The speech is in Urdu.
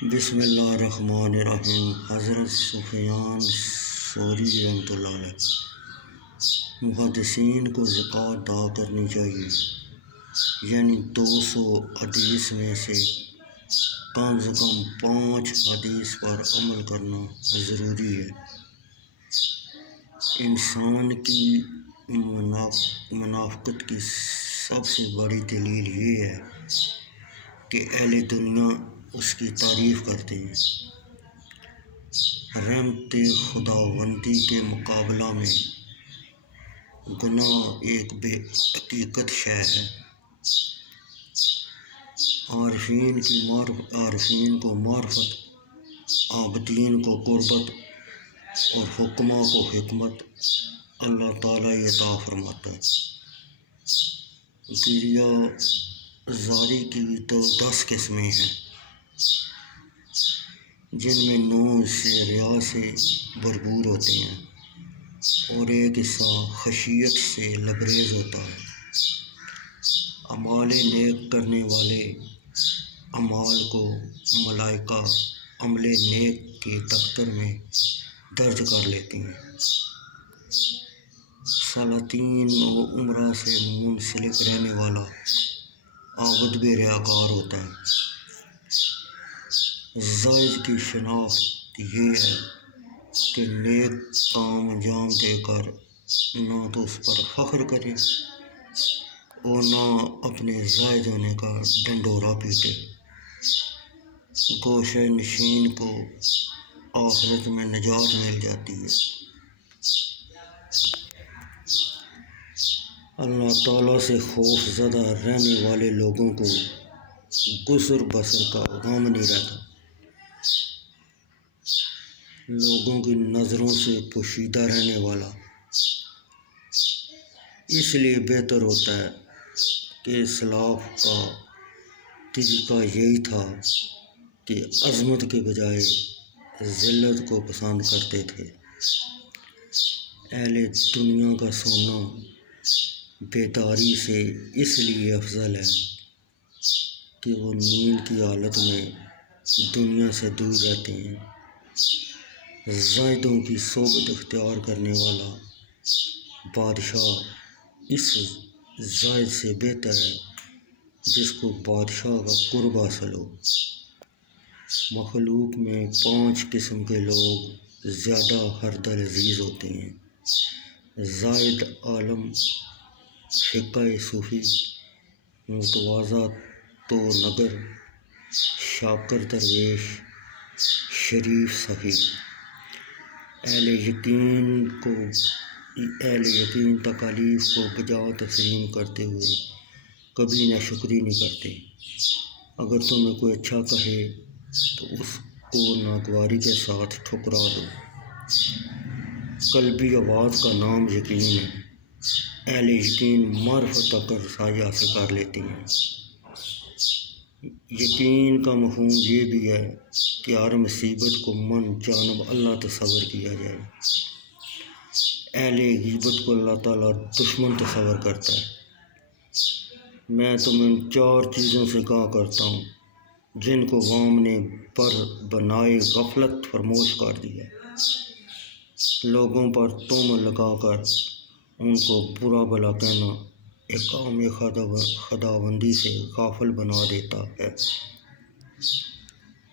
بسم اللہ الرحمن الرحیم۔ حضرت سفیان ثوری رحمۃ اللہ علیہ، محدثین کو زکوٰۃ ادا کرنی چاہیے، یعنی 200 حدیث میں سے کم از کم 5 حدیث پر عمل کرنا ضروری ہے۔ انسان کی منافقت کی سب سے بڑی دلیل یہ ہے کہ اہل دنیا اس کی تعریف کرتے ہیں۔ رحمت خداوندی کے مقابلہ میں گناہ ایک بے حقیقت شے ہے۔ عارفین کو معرفت، عابدین کو قربت اور حکماء کو حکمت اللہ تعالیٰ عطا فرماتا ہے۔ گریہ زاری کی تو 10 قسمیں ہیں، جن میں 9 حصے ریا سے بھرپور ہوتے ہیں اور ایک حصہ خشیت سے لبریز ہوتا ہے۔ اعمال نیک کرنے والے اعمال کو ملائکہ عمل نیک کے دفتر میں درج کر لیتے ہیں۔ سلاطین و امراء سے منسلک رہنے والا عابد بھی ریاکار ہوتا ہے۔ زاہد کی شناخت یہ ہے کہ نیک کام انجام دے کر نہ تو اس پر فخر کرے اور نہ اپنے زاہد ہونے کا ڈنڈورا پیٹے۔ گوشہ نشین کو آخرت میں نجات مل جاتی ہے۔ اللہ تعالیٰ سے خوف زدہ رہنے والے لوگوں کو گزر بسر کا غم نہیں رہتا۔ لوگوں کی نظروں سے پوشیدہ رہنے والا اس لیے بہتر ہوتا ہے کہ اسلاف کا طریقہ یہی تھا کہ عظمت کے بجائے ذلت کو پسند کرتے تھے۔ اہل دنیا کا سونا بیداری سے اس لیے افضل ہے کہ وہ نیند کی حالت میں دنیا سے دور رہتے ہیں۔ زاہدوں کی صحبت اختیار کرنے والا بادشاہ اس زاہد سے بہتر ہے جس کو بادشاہ کا قرب حاصل ہو۔ مخلوق میں 5 قسم کے لوگ زیادہ ہردل عزیز ہوتے ہیں: زاہد عالم، فقہ صوفی، متواضع تو نگر، شاکر درویش، شریف صفی۔ اہل یقین تکالیف کو بجا تسلیم کرتے ہوئے کبھی ناشکری نہیں کرتے۔ اگر تمہیں کوئی اچھا کہے تو اس کو ناگواری کے ساتھ ٹھکرا دو۔ قلبی آواز کا نام یقین ہے۔ اہل یقین معرفت تک کا رسائی حاصل کر لیتے ہیں۔ یقین کا مفہوم یہ بھی ہے کہ ہر مصیبت کو من جانب اللہ تصور کیا جائے۔ اہل غیبت کو اللہ تعالیٰ دشمن تصور کرتا ہے۔ میں تمہیں 4 چیزوں سے آگاہ کرتا ہوں جن کو عوام نے بنائے غفلت فراموش کر دیا۔ لوگوں پر تہمت لگا کر ان کو برا بھلا کہنا احکام خداوندی سے غافل بنا دیتا ہے۔